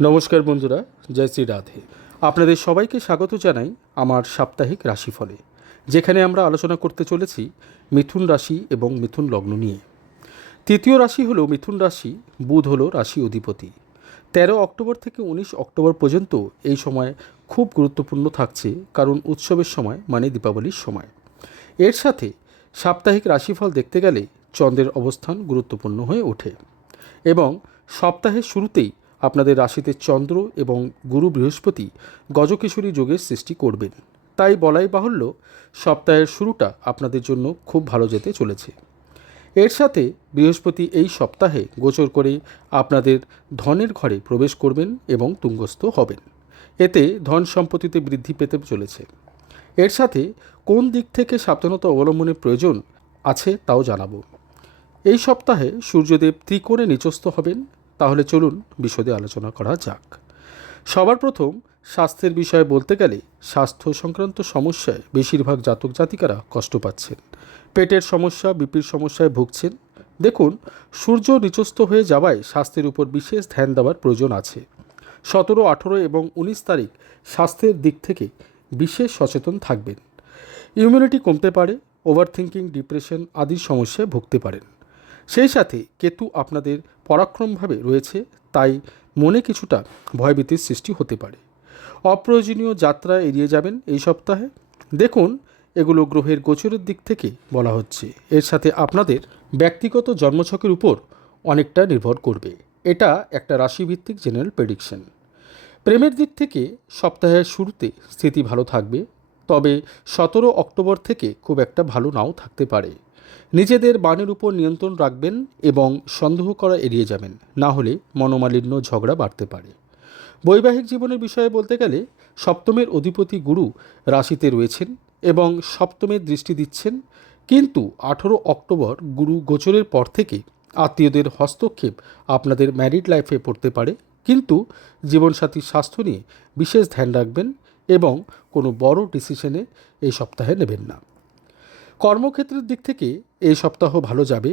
নমস্কার বন্ধুরা, জয় শ্রী রাধে। আপনাদের সবাইকে স্বাগত জানাই আমার সাপ্তাহিক রাশিফলে, যেখানে আমরা আলোচনা করতে চলেছি মিথুন রাশি এবং মিথুন লগ্ন নিয়ে। তৃতীয় রাশি হলো মিথুন রাশি। বুধ হলো রাশি অধিপতি। 13 অক্টোবর থেকে 19 অক্টোবর পর্যন্ত এই সময় খুব গুরুত্বপূর্ণ থাকছে, কারণ উৎসবের সময় মানে দীপাবলির সময়। এর সাথে সাপ্তাহিক রাশিফল দেখতে গেলে চন্দ্রের অবস্থান গুরুত্বপূর্ণ হয়ে ওঠে এবং সপ্তাহের শুরুতেই আপনাদের রাশিতে চন্দ্র এবং গুরু বৃহস্পতি গজকেশরী যোগের সৃষ্টি করবেন। তাই বলাই বাহুল্য, সপ্তাহের শুরুটা আপনাদের জন্য খুব ভালো যেতে চলেছে। এর সাথে বৃহস্পতি এই সপ্তাহে গোচর করে আপনাদের ধনের ঘরে প্রবেশ করবেন এবং তুঙ্গস্থ হবেন। এতে ধন সম্পত্তিতে বৃদ্ধি পেতে চলেছে। এর সাথে কোন দিক থেকে সাবধানতা অবলম্বনের প্রয়োজন আছে তাও জানাবো। এই সপ্তাহে সূর্যদেব ত্রিকোণে নিচস্থ হবেন। তাহলে চলুন বিশদে আলোচনা করা যাক। সবার প্রথম স্বাস্থ্যের বিষয়ে বলতে গেলে স্বাস্থ্য সংক্রান্ত সমস্যায় বেশিরভাগ জাতক জাতিকারা কষ্ট পাচ্ছেন। পেটের সমস্যা, বিপির সমস্যায় ভুগছেন। দেখুন, সূর্য নিচস্থ হয়ে যাওয়ায় স্বাস্থ্যের উপর বিশেষ ধ্যান দেওয়ার প্রয়োজন আছে। 17, 18 এবং 19 তারিখ স্বাস্থ্যের দিক থেকে বিশেষ সচেতন থাকবেন। ইমিউনিটি কমতে পারে, ওভারথিঙ্কিং, ডিপ্রেশন আদির সমস্যায় ভুগতে পারেন। সেই সাথে কেতু আপনাদের পরাক্রমভাবে রয়েছে, তাই মনে কিছুটা ভয়ভীতির সৃষ্টি হতে পারে। অপ্রয়োজনীয় যাত্রা এড়িয়ে যাবেন এই সপ্তাহে। দেখুন, এগুলো গ্রহের গোচরের দিক থেকে বলা হচ্ছে। এর সাথে আপনাদের ব্যক্তিগত জন্মছকের উপর অনেকটা নির্ভর করবে। এটা একটা রাশিভিত্তিক জেনারেল প্রেডিকশন। প্রেমের দিক থেকে সপ্তাহের শুরুতে স্থিতি ভালো থাকবে, তবে 17 অক্টোবর থেকে খুব একটা ভালো নাও থাকতে পারে। নিজেদের বাণীর উপর নিয়ন্ত্রণ রাখবেন এবং সন্দেহ করা এড়িয়ে যাবেন, না হলে মনোমালিন্য, ঝগড়া বাড়তে পারে। বৈবাহিক জীবনের বিষয়ে বলতে গেলে সপ্তমের অধিপতি গুরু রাশিতে রয়েছেন এবং সপ্তমের দৃষ্টি দিচ্ছেন, কিন্তু 18 অক্টোবর গুরু গোচরের পর থেকে আত্মীয়দের হস্তক্ষেপ আপনাদের ম্যারিড লাইফে পড়তে পারে। কিন্তু জীবনসাথীর স্বাস্থ্য নিয়ে বিশেষ ধ্যান রাখবেন এবং কোনো বড় ডিসিশনে এই সপ্তাহে নেবেন না। কর্মক্ষেত্রের দিক থেকে এই সপ্তাহ ভালো যাবে।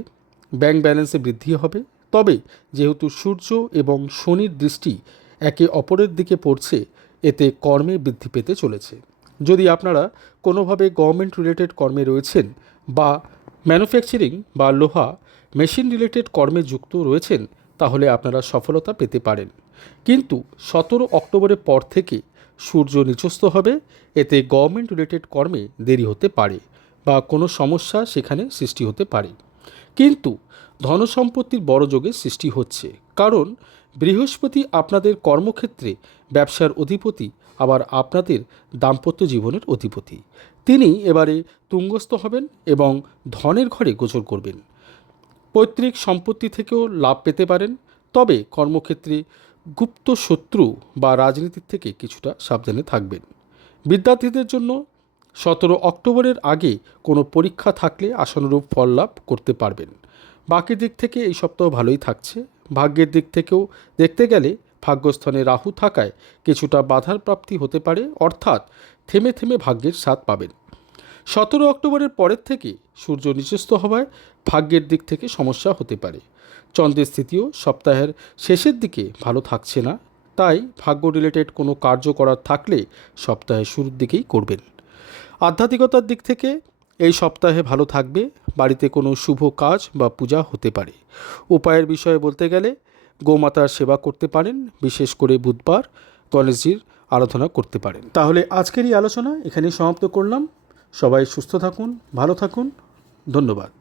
ব্যাংক ব্যালেন্সে বৃদ্ধি হবে, তবে যেহেতু সূর্য এবং শনির দৃষ্টি একে অপরের দিকে পড়ছে, এতে কর্মে বৃদ্ধি পেতে চলেছে। যদি আপনারা কোনোভাবে গভর্নমেন্ট রিলেটেড কর্মে রয়েছেন বা ম্যানুফ্যাকচারিং বা লোহা মেশিন রিলেটেড কর্মে যুক্ত রয়েছেন, তাহলে আপনারা সফলতা পেতে পারেন। কিন্তু 17 অক্টোবরের পর থেকে সূর্য নিচস্থ হবে, এতে গভর্নমেন্ট রিলেটেড কর্মে দেরি হতে পারে বা কোনো সমস্যা সেখানে সৃষ্টি হতে পারে। কিন্তু ধনসম্পত্তির বড় যোগের সৃষ্টি হচ্ছে, কারণ বৃহস্পতি আপনাদের কর্মক্ষেত্রে ব্যবসার অধিপতি, আবার আপনাদের দাম্পত্য জীবনের অধিপতি। তিনি এবারে তুঙ্গস্থ হবেন এবং ধনের ঘরে গোচর করবেন। পৈতৃক সম্পত্তি থেকেও লাভ পেতে পারেন, তবে কর্মক্ষেত্রে গুপ্ত শত্রু বা রাজনীতির থেকে কিছুটা সাবধানে থাকবেন। বিদ্যার্থীদের জন্য 17 অক্টোবরের আগে কোনো পরীক্ষা থাকলে আশানুরূপ ফল লাভ করতে পারবেন। বাকি দিক থেকে এই সপ্তাহ ভালোই থাকছে। ভাগ্যের দিক থেকেও দেখতে গেলে ভাগ্যস্থানে রাহু থাকায় কিছুটা বাধার প্রাপ্তি হতে পারে, অর্থাৎ থেমে থেমে ভাগ্যের স্বাদ পাবেন। 17 অক্টোবরের পরের থেকে সূর্য নিচস্থ হওয়ায় ভাগ্যের দিক থেকে সমস্যা হতে পারে। চন্দ্রের স্থিতিও সপ্তাহের শেষের দিকে ভালো থাকছে না, তাই ভাগ্য রিলেটেড কোনো কার্য করার থাকলে সপ্তাহের শুরুর দিকেই করবেন। আধ্যাত্মিকতার দিক থেকে এই সপ্তাহে ভালো থাকবে। বাড়িতে কোনো শুভ কাজ বা পূজা হতে পারে। উপায়ের বিষয়ে বলতে গেলে গোমাতার সেবা করতে পারেন, বিশেষ করে বুধবার গণেশজির আরাধনা করতে পারেন। তাহলে আজকের এই আলোচনা এখানেই সমাপ্ত করলাম। সবাই সুস্থ থাকুন, ভালো থাকুন। ধন্যবাদ।